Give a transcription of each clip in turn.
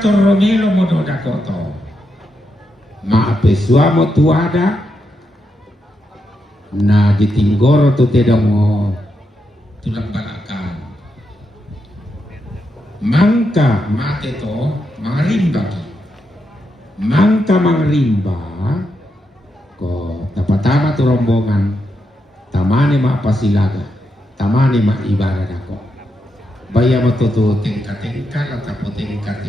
toromelo modo dakoto. Maape suamo tuada na ditinggoro tu tidak mo tulang balakan. Mangka mate to mangarimba ki. Mangka mangarimba ko tapatama tu rombongan tamane ma pasilaga tamane ma ibarat ako. Baya mo to tingkat atau tingkat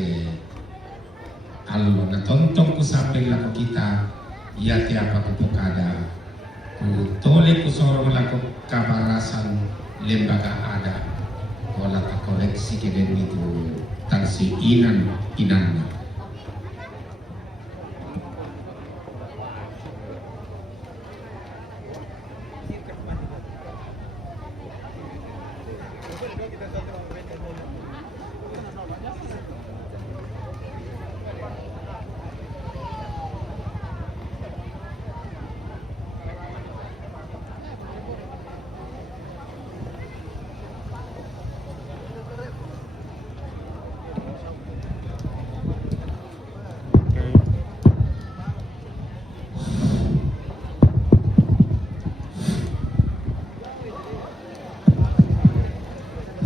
allo na tontong ko sampai lang kita iya tiapa ko kada tole ko sorong lang ko kabarasan lembaga ada wala ka koreksi keden itu tansi inan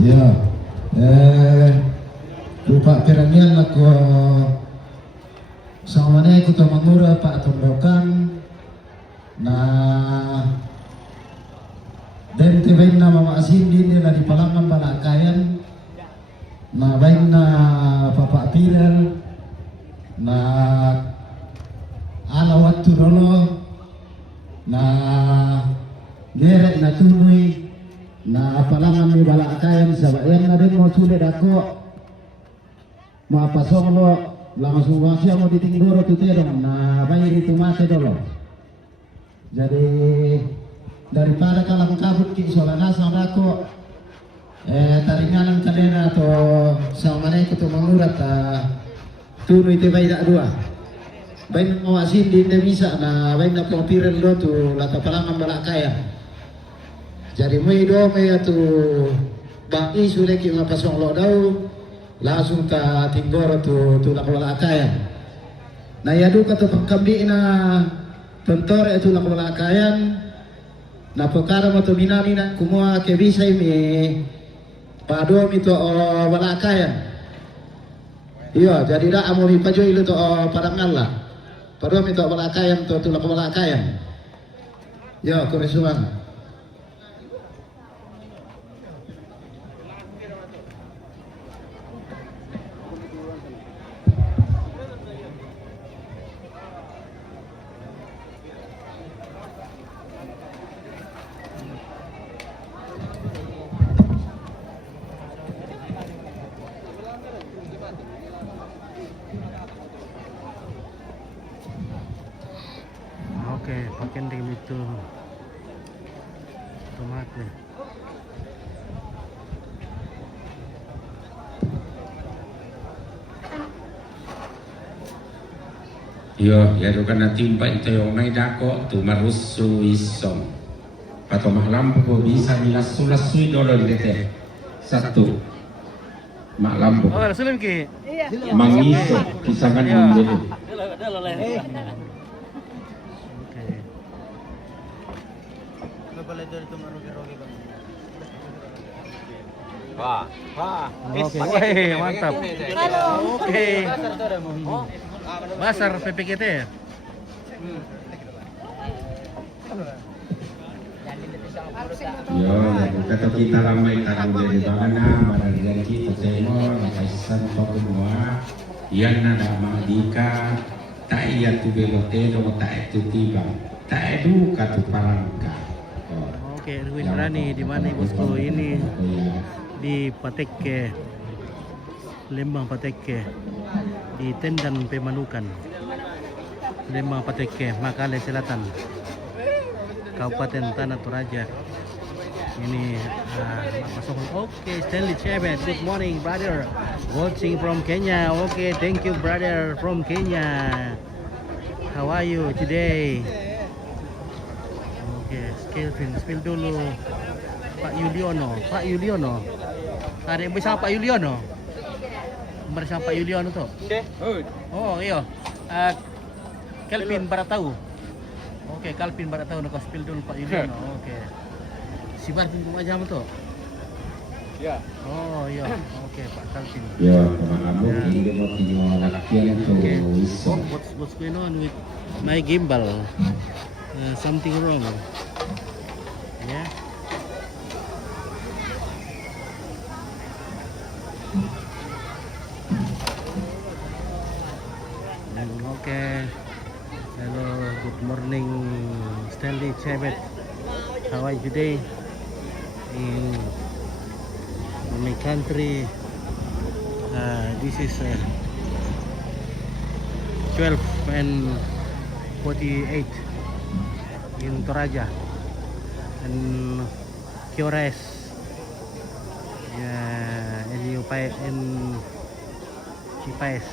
Ya, lupa piramian ako sa manay ko to mangura pa atondokan na dente bain na mamaasin din nila di palangan balakayan na bain na papaapiral na alawat turolo na gere na tuloy na palangan ni balakayan sa bayan na din mo sulit ako mapasok lo langsung wasya mo ditinggoro tuterong na bayari tumate dolo. Jadi daripada kalang kabut ki solana sama ako taringanan kalena to sa manay ko to mangurat tuloy te bay dua bay mo asin di bisa na bay na pampiran do to lata palangan balakayan. Jadi may do may atu baki sulit ki mapasok lo daw langsung ta tinggoro tu lakwalakayan. Na yadu ka to pagkambi na tentore itu lakwalakayan na perkara mo to minami na kumua ke bisay mi pado mi to walakayan. Iya, jadi dah amo mi pajoy lo to parangalla. Pado mi to walakayan to lakwalakayan. Yo, koresuan. Oke, pakai dengan itu tomatnya. Yo, ya kan natimpa itu yang may dako tu marusu isong. Pato mahlampo ko bisa nilasu-lasui dolo dite. Satu. Maklampo. Oh, sulim ki. Mangiso kisangan yang dulu. Oke, wah, mantap. Oke. Basar PPKT ya? Yo, kata kita ramai tahu dari bagaimana barang dari kita semua, kaisan semua, yang nada madika, tak iya tu belote, tak itu tiba, tak itu katu parangka. Oke, Erwin Rani di mana bosku ini di Patekke, Lembang Patekke, di Tendan Pemanukan, Lembang Patekke, Makale Selatan, Kabupaten Tanah Toraja. Ini Oke, Stanley Chebet, good morning brother, watching from Kenya. Oke, thank you brother from Kenya. How are you today? Oke, Kelvin, spill dulu. Pak Yuliono. Ada yang bisa Pak Yuliono? gambar sama Pak Yuliano tuh. Oh iya. Kelvin Baratau. Oke, Kelvin Baratau nak spill dulu Pak Yuliano. Oke. Si Martin aja tuh. Ya. Oh iya. Oke, Pak Kelvin. Ya, kamu ini mau tinggal latihan tuh. Oh, what's going on with my gimbal? Something wrong. Yeah. Okay. Hello, good morning, Stanley Chebet. How are you today? In my country, this is 12 and 48 in Toraja and Kiores. Yeah, and Ipais.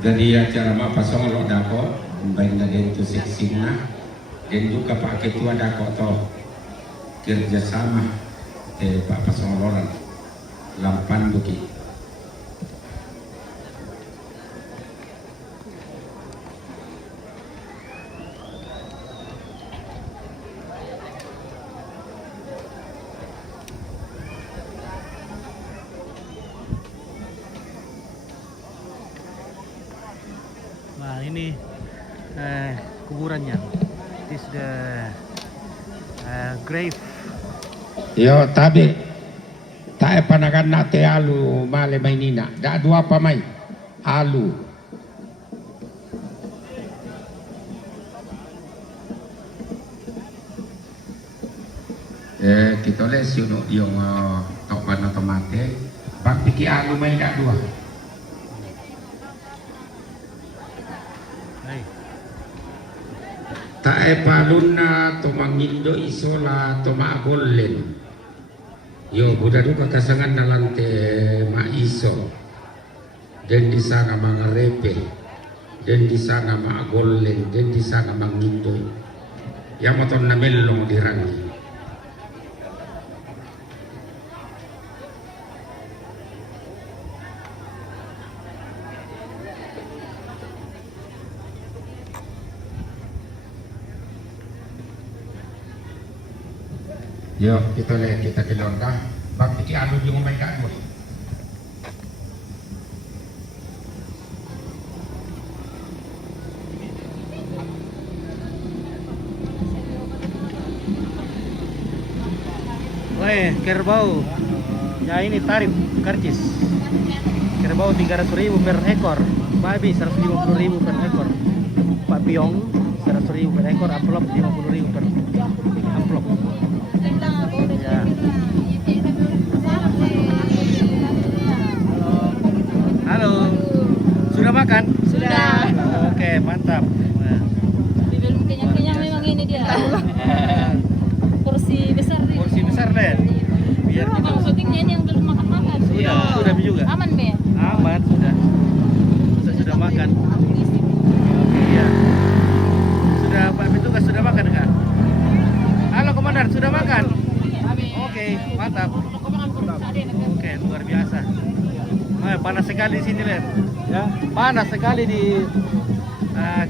Jadi acara mak pasang lo dako, baik dari itu seksinya, dan juga Pak Ketua dako toh kerjasama Pak pasang loran lampan buki. Nah ini kuburannya. This the grave. Yo tabi, tak panagan nate alu male mainina, dak dua pamai alu. Kita les yung topan otomatis, bak piki alu main dak dua. Ay, Tae paluna to mangindo isola to maagolen. Yo budak duka kasangan nalang te maiso. Den di sana mga repe. Den di sana maagolen, den di sana mangindo. Yang moton na melong dirangi. Yo, kita lihat kita ke lorga. Bang piki anu yung may daan mo. weh, kerbau. Ya ini tarif karcis. Kerbau 300.000 per ekor. Babi 150.000 per ekor. Pak Piong 100.000 per ekor. Amplop 50.000 per amplop. Ya. Halo. Sudah makan? Sudah. Oke, mantap. Nah. Bibir kenyang-kenyang memang ini dia. Porsi besar nih. Porsi besar deh. Biar kita Syutingnya ini yang belum makan-makan. sudah juga. Aman, Be? Aman sudah. Sudah makan. Iya. Sudah Pak Petugas sudah makan kah? Halo Komandan, sudah makan? Oke, mantap. Oke, luar biasa. Panas sekali di sini, Len. Ya. Panas sekali di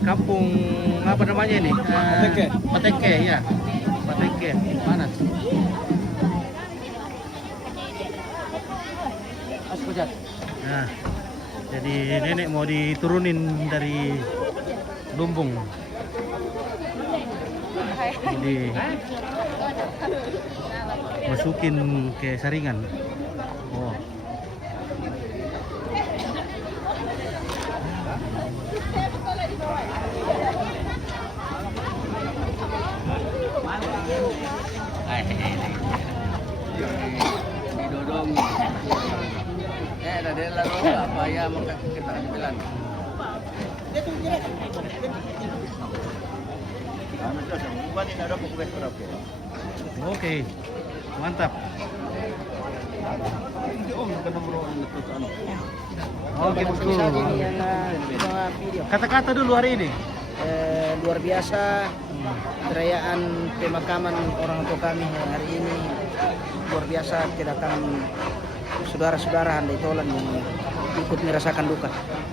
kampung apa namanya ini? Pateke. Pateke, ya. Pateke, panas. Nah, jadi nenek mau diturunin dari lumbung. Jadi masukin ke saringan. Oh. Didodong. Ada lalu apa ya maka kita ambilan. Oke, mantap. Oh gitu. Kata-kata dulu hari ini. Luar biasa perayaan pemakaman orang tua kami hari ini luar biasa kedatangan saudara-saudara Handai Tolan yang ikut merasakan duka.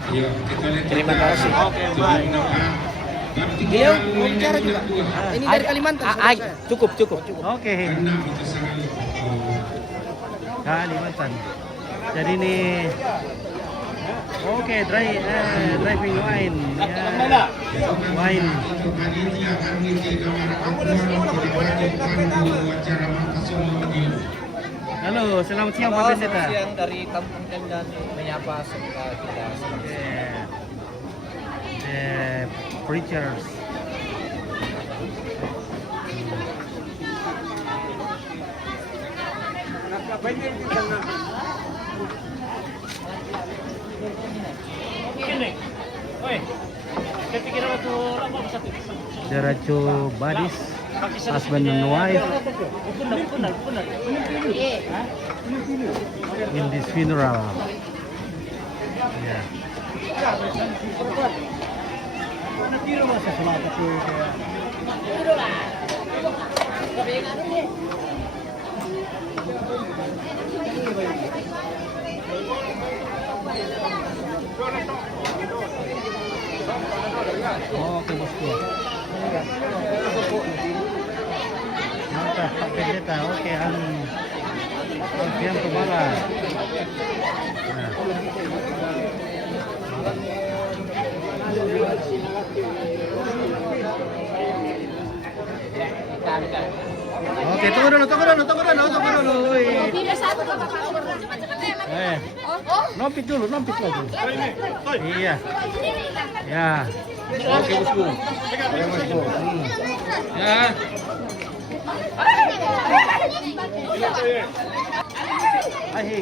Iya, kita lihat. Terima kasih. Oke, baik. Beliau mau bicara juga. Ini dari Kalimantan. saudara saya. Cukup. Oke. Kalimantan. Jadi ini oke, driving wine. Ya. Wine. Halo, selamat siang Pak Pendeta. Siang dari Kampung Kendan menyapa serta kita. The preachers. Darajo Badis, husband and wife in this funeral. Yeah. Oke bosku. Mantap Pak Pendeta. Oke, Alfian Tumala. Nah. Oke, tunggu dulu. Wih. Nompit lagi. Iya. Ya. Oke, bosku. Ya. Ahi.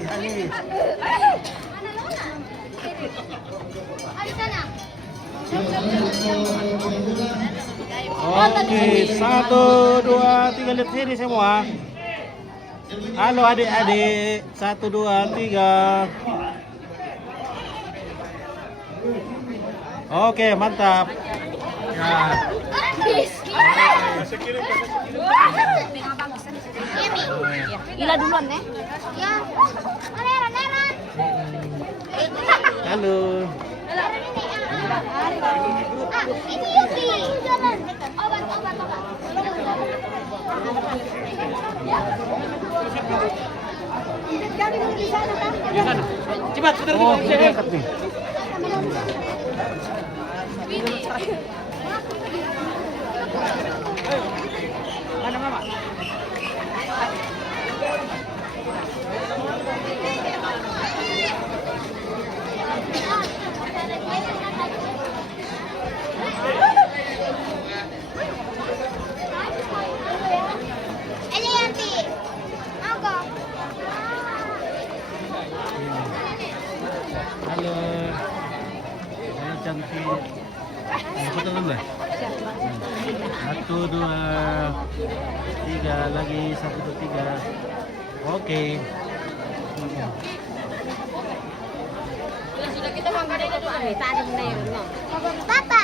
Oke, 1, 2, 3 lihat sini semua. Halo adik-adik, 1, 2, 3. Oke, mantap. Ya. Ila duluan nih. Ya. Halo. Ini Yuki. Obat. Cepat, sudah diangkat nih. Mana mama? Halo. Halo cantik. Foto dulu lah. 1, 2, 3 lagi 1, 2, 3. Oke. Sudah kita makan itu Pak. Tadi benar. Papa.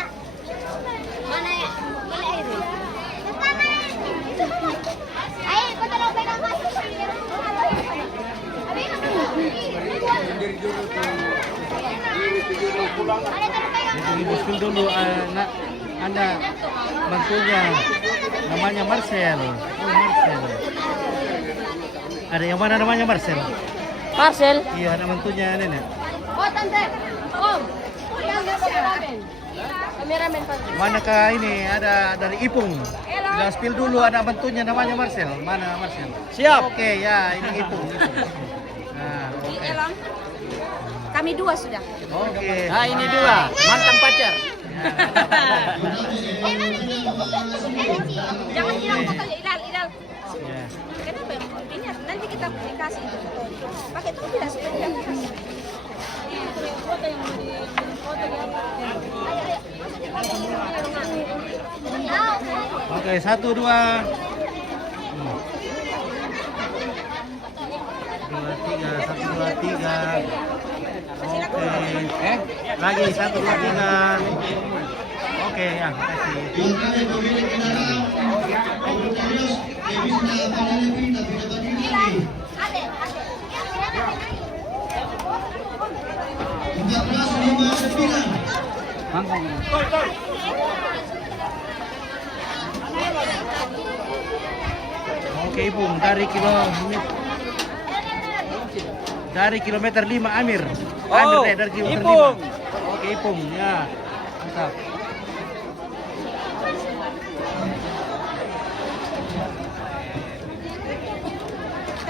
Mana ya? Mana air? Papa. Itu mana? Ayo, kita mau pegang masuk. Ini bosku dulu Anda bantunya namanya Marcel. Oh, Marcel. Ada yang mana namanya Marcel? Marcel. Iya, ada bantunya nenek. Oh, tante. Om. Kameramen Pak. Manakah ini ada dari Ipung? Sudah spill dulu ada bantunya namanya Marcel. Mana Marcel? Siap. Oke, ya ini Ipung. Nah, oke. Elon. Kami 2 sudah. Oke. Nah, ini 2 mantan pacar. Jangan hilang fotonya, Ilal. Ya. Kenapa? Ini nanti kita kasih itu foto. Pakai itu tidak supaya tidak kasih. Foto yang mau di foto ya. Oke, 1, 2. 2, 3, 1, 2, 3. Oke. Lagi 1, 2, 3. Oke, ya, kasih. Oke, Ipung dari kilometer 5 Amir. Amir deh, dari kilometer Ipung. 5. Oke, Ipung. Ya. Mantap.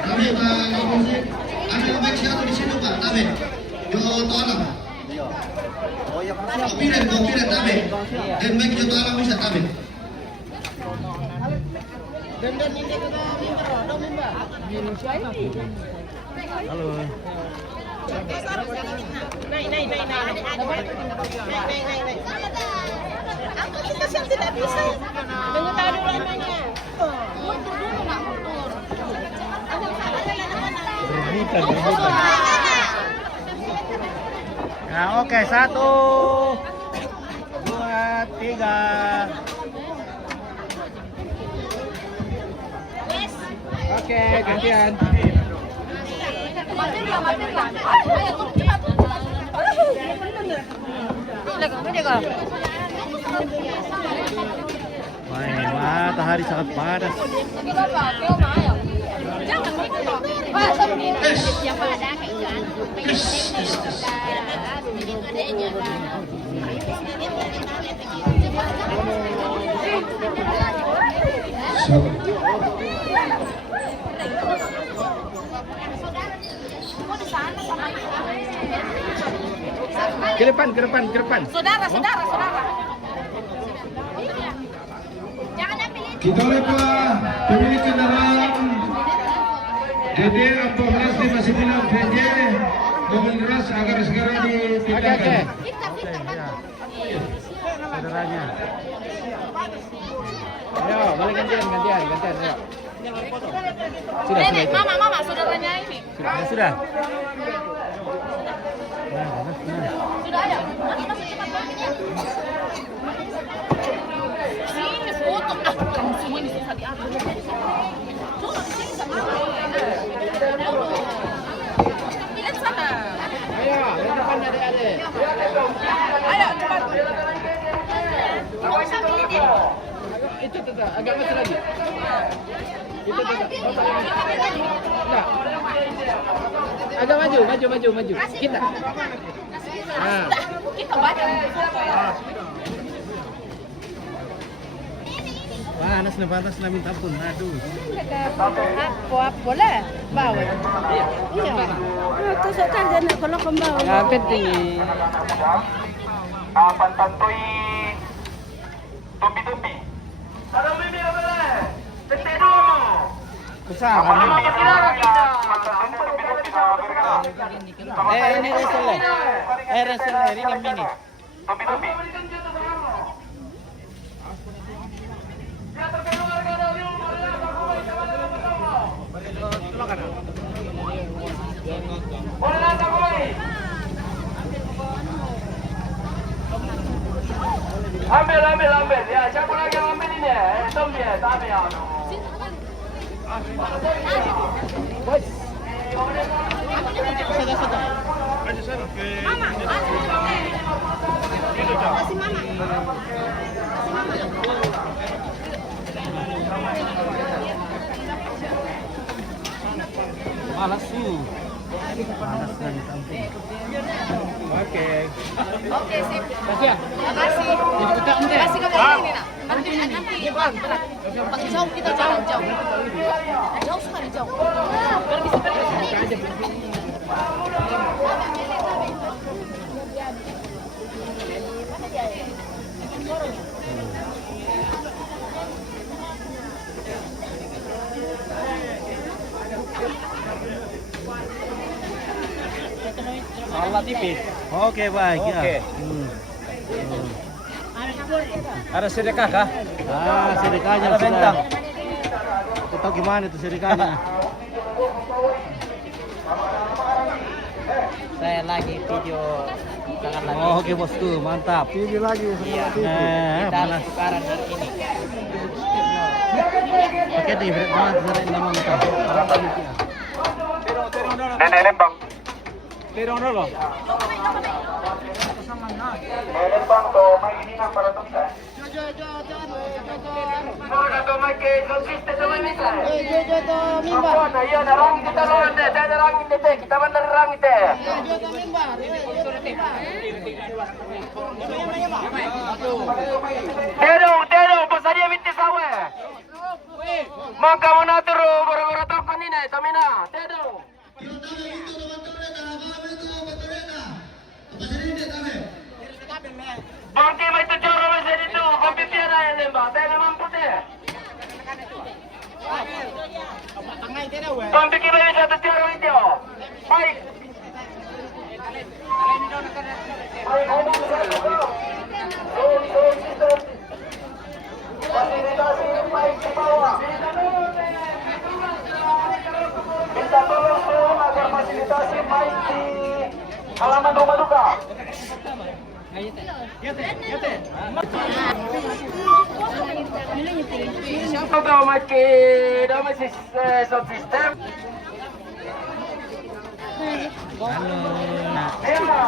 Tabe, ambil baik satu di sini Pak, tabe. Yo tolong. Kopiren, tabe. Dan baik yo tolong bisa tabe. Halo. Aku kita yang tidak bisa. Tunggu tahu dulu namanya. Mundur dulu nggak mundur. Nah, oke, 1, 2, 3. Oke, gantian. Mampir lah. Ayo, cepat. Wah, matahari sangat panas. Jangan siapa ada kayak Iwan. Ke depan. Saudara. Jangan ambil ini. Kita lepas pemilik kendaraan DD 1459 VJ mobil deras agar segera dipindahkan. Saudaranya. Ayo, balik gantian. Ayo. Sudah. Mama, saudaranya ini. Sudah. Sudah ada. Masuk cepat banget. Sini foto. Kamu semua ini susah diatur. Coba di sini sama aku. Lihat sana. Ayo, depan adik-adik. Ayo cepat. Kamu sambil ini. Itu agak maju lagi. Itu Enggak. Agak maju. Kita. Nah. Kita baca. Panas minta ampun. Aduh. Boleh? Bawa. Iya. Tusuk saja nak kalau kembali. Yang penting. Apan tantoi tupi. Kalau mimi apa? Petik dulu. Besar. Ini Wrestler ini mini. Tupi. Ambil. Ya, siapa lagi yang ambil ini? Tom dia, tak ambil. Panas minta ampun. Oke, sip. kasih ya. Makasih. Kasih ke ini nak. Nanti berat. Jauh kita jalan jauh. Jauh sekali jauh. Biar bisa pergi. Allah tipis. Oke, baik ya. Oke. Ada sedekah kah? Sedekahnya Ada bentang. Kita tahu gimana itu sedekahnya. Saya lagi video jangan lagi. Oke, bosku, mantap. Pilih lagi. Iya. Kita Kita harus tukaran dari ini. Oke, di berat banget dari lamang ito. Nene bang. Pero dulu. Nene bang to may hininga para to sa. Muna to may ke consiste to may misa. Ako na yan narang kita ron de, narang kita kita man narang ite. Tero pasaria bitti sawe. Maka monaturo gora-gora to kanina tamina. Tero. Bangki may tujuh may sa dito, kompitiera yan lemba, tayo naman puti. Bangki may sa tujuh ito. Ay! Minta tolong po agar fasilitasi baik di halaman rumah duka. Daw may sound system. Ayan na.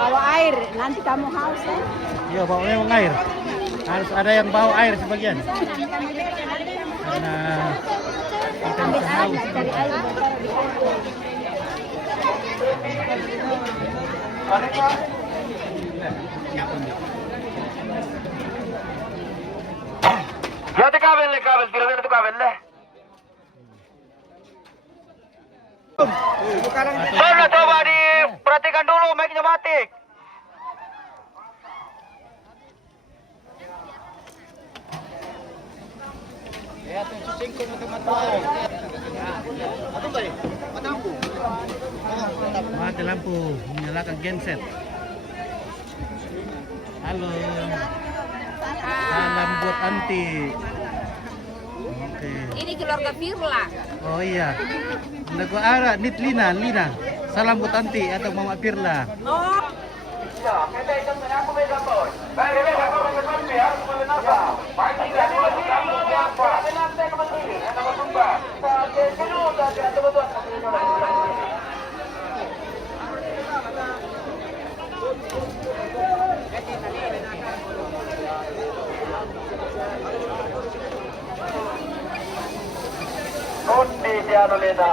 Bawa air, nanti kamu haus ya. Iya, bawa memang air. Harus ada yang bawa air sebagian. Karena kita Ambil bisa air, haus. cari air. Ya te kabel, tira tu kabel deh. Soalnya coba diperhatikan dulu mic-nya batik. Mati lampu, menyalakan genset. Halo. Salam buat anti. Oke. Ini keluarga Firla. Oh iya. Lagu ara nit Lina. Salam buat anti atau Mama Pirla. Oh. Ya, kita itu mengaku beda boy. Baik, kita akan mengerti ya, sebenarnya. Baik, kita ini masih apa? Benar saya kembali. Ada berjumpa. Kita dulu tadi ada betul. Undi dia nolena.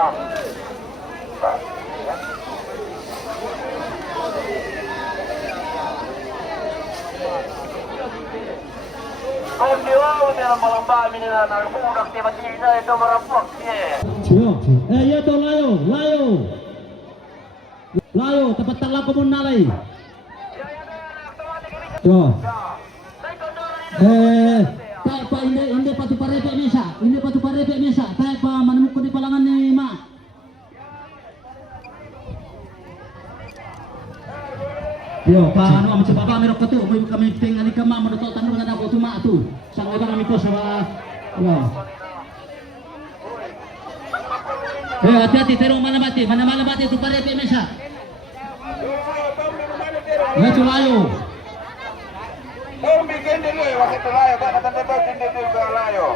Undi wow dia melomba minina nagbudak tiba-tiba itu merampok ya. Iya to layo tepat tala ko mun nalay. Yo. Tay pa hindi pati parepe mesa. Tay pa manamuk ko di palangan ni ma. Yo, paano ang baba merok ko to, may kami tingani ka ma manuto tanong na ako tuma to. Sang iba kami ko sa yo. Hati-hati terong manamati itu parepe mesa. Itu layo. Tombi kende leo wakati layo bana tanda kende layo.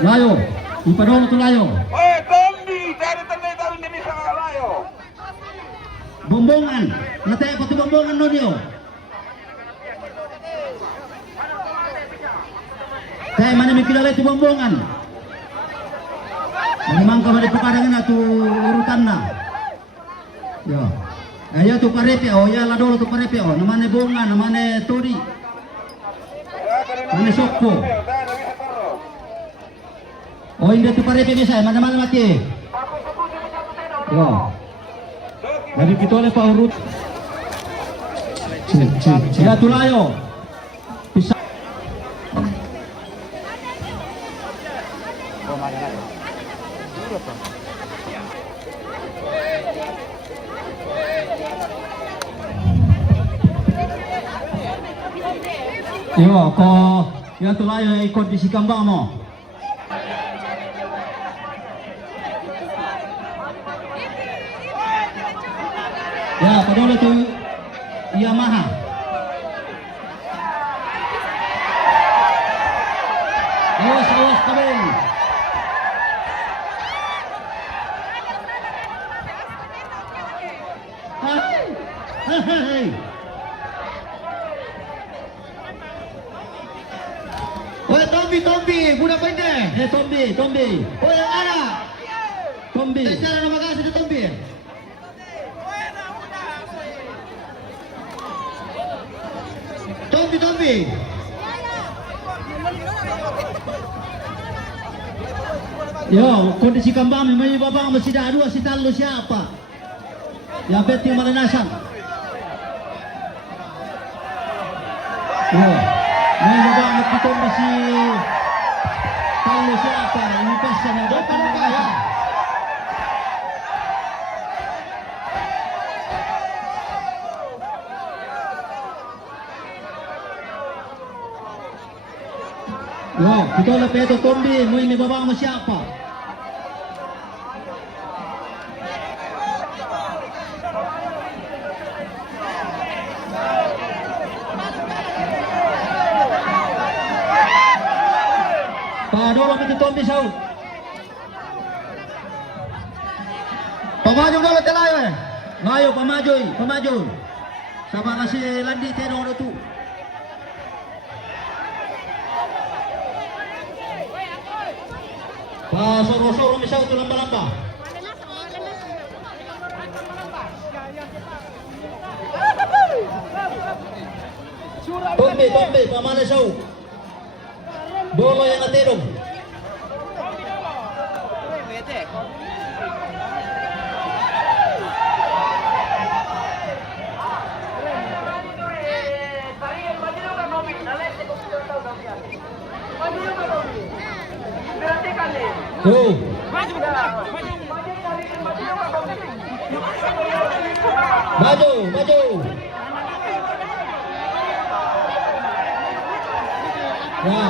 Layo, ipadolo to layo. Oye, Tombi, dari tanda tahu ini bisa layo. Bombongan, natay pa to bombongan no niyo. Kaya mana may kilala ito bombongan. Memang ka mali pakadangan na to urutan na. Yo. Ayo tu parepe oh ya ladolo tu parepe oh namane bonga namane tori. Namane sokko. Oh ini tu parepe bisa mana-mana mati. Yo. Jadi kita oleh Pak Urut. Ya tulayo. Bisa. Yo, ko yang tulayo ay kondisi kambang mo. Ya, padahal itu Yamaha. Awas kabin. Hai. Oi, Tombi, budak pendek. Tombi. Oh, yang ada. Tombi. Secara nama kasih ke Tombi. Tombi. Yo, kondisi kambang memang babang masih ada dua si talu siapa? Yang penting malanasan. Yo, ini babang kita masih talu siapa? Ini pasang yang depan kaya. Yo, kita lepas itu Tombi, mau ini babang sama siapa? Dorong itu Tombi sau. Pemaju dulu telai we. Ngayo pemaju. Sama kasih landi terong itu. Soro misal itu lamba-lamba. Tombi, pamana sau. Bolo yang aterong. Tuh. Maju. Ya.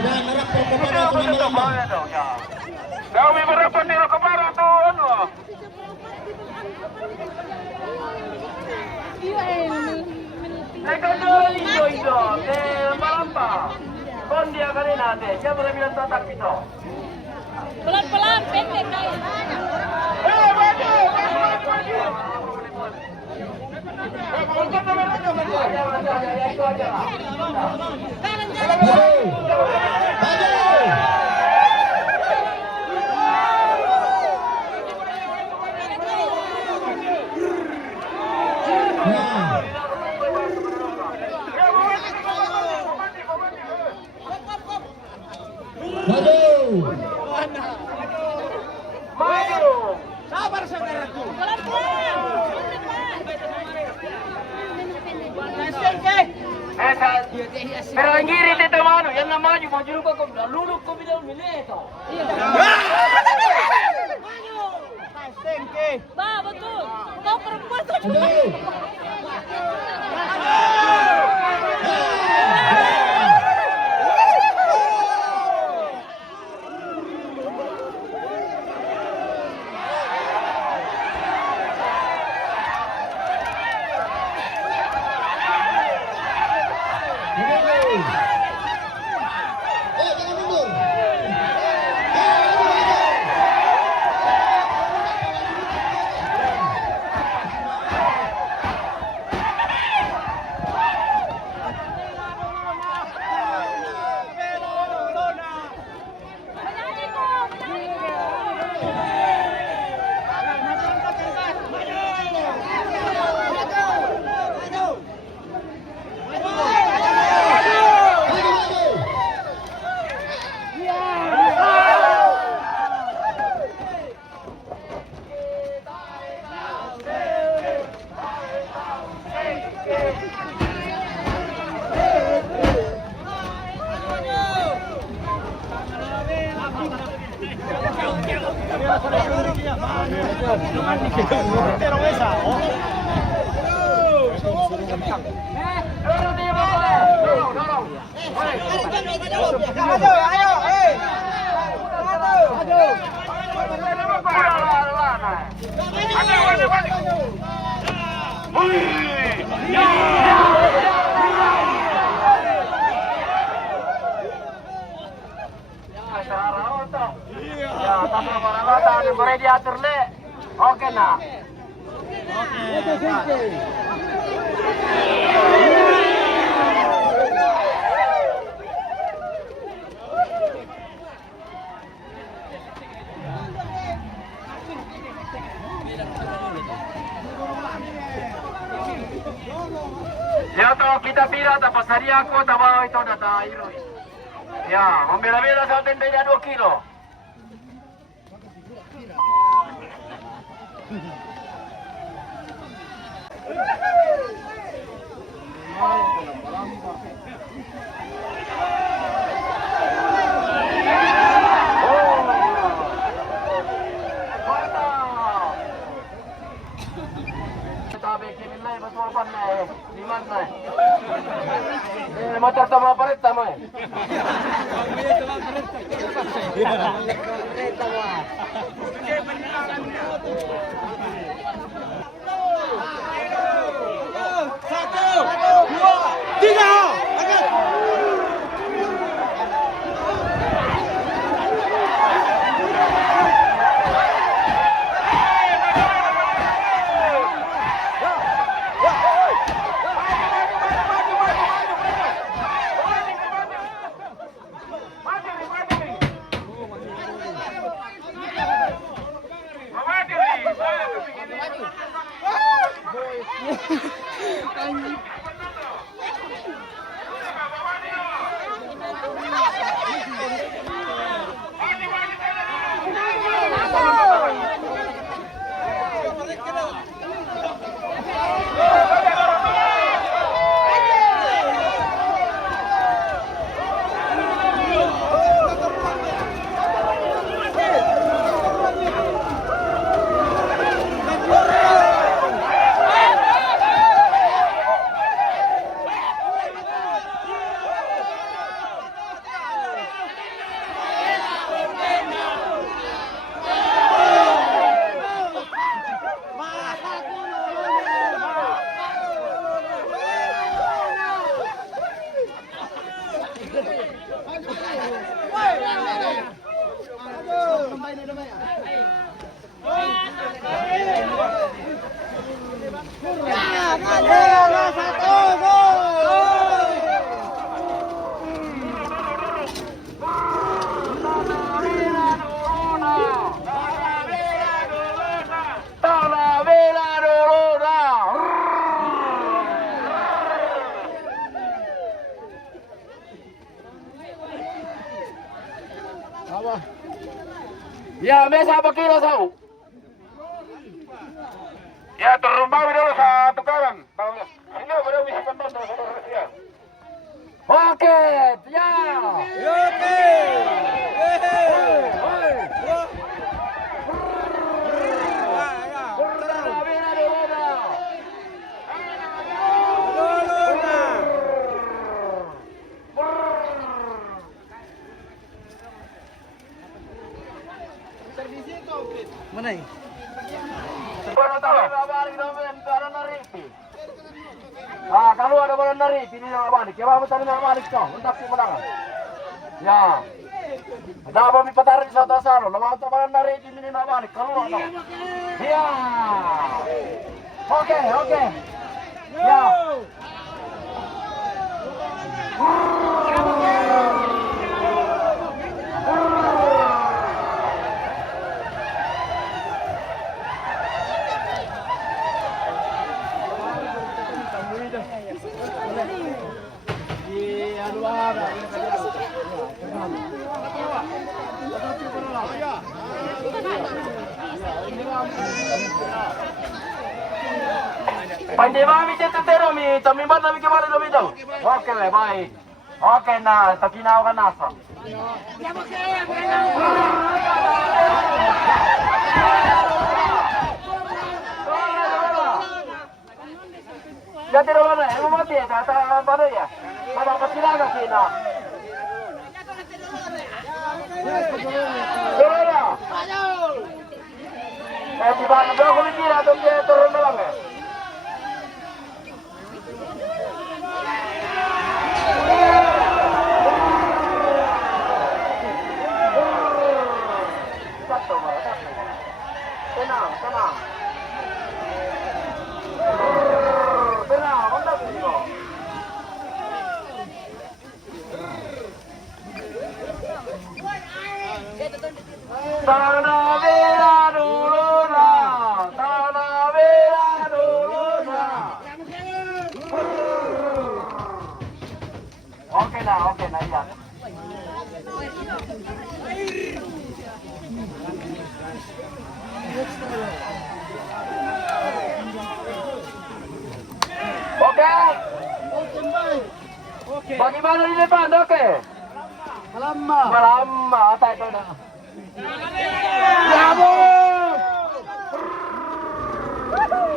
Dan merapel kepada teman-teman. Kami merapat di Rokobaru tuh, anu. Indo, Malampa. Kondi akan nanti, dia berbilang tatap itu. Pelan-pelan, pendek kali. Maju. Sabar saudaraku. Pero ang girit ito mano, yan na maju, maju ko kung nalulog ko bilang mileto. Ba, betul. Kau perempuan tuh. Boleh diatur le. Oke nak. Ya toh kita pira tapos hari aku tabaw ito data iroi. Ya, membela-bela sa atin beda 2 kilo. Motor tama pa rin, tama eh. Ya, mesa apa kilo sau? Ya, terumbang dulu sa tukaran. Ini baru bisa kentang terus ya. Oke, ya. Oke. Mana ini? Ah, kalau ada barang dari sini nak balik. Kira apa tadi nak balik kau? Untuk di mana? Ya. Ada apa mi patar di sana sana? Lawan tu barang dari sini nak balik. Kalau ada. Ya. Oke, oke. Ya. Pandai mami tetero mi, kami ba namin kemana dulu itu? Oke, baik. Oke, nah, takinaw ka nasa. Ganti dulu na, mau mati ya, tata apa ya? Mama kasilaga sina. Dulu na. Tiba tiba aku mikir atau dia turun doang ya? Satu, tenang, tenang. Tenang, mantap sih. Tanah merah dulu lah, tanah merah dulu lah. Oke nah iya. Oke. Bagaimana di depan? Oke. Malama, tak itu dah. Bravo! Betul.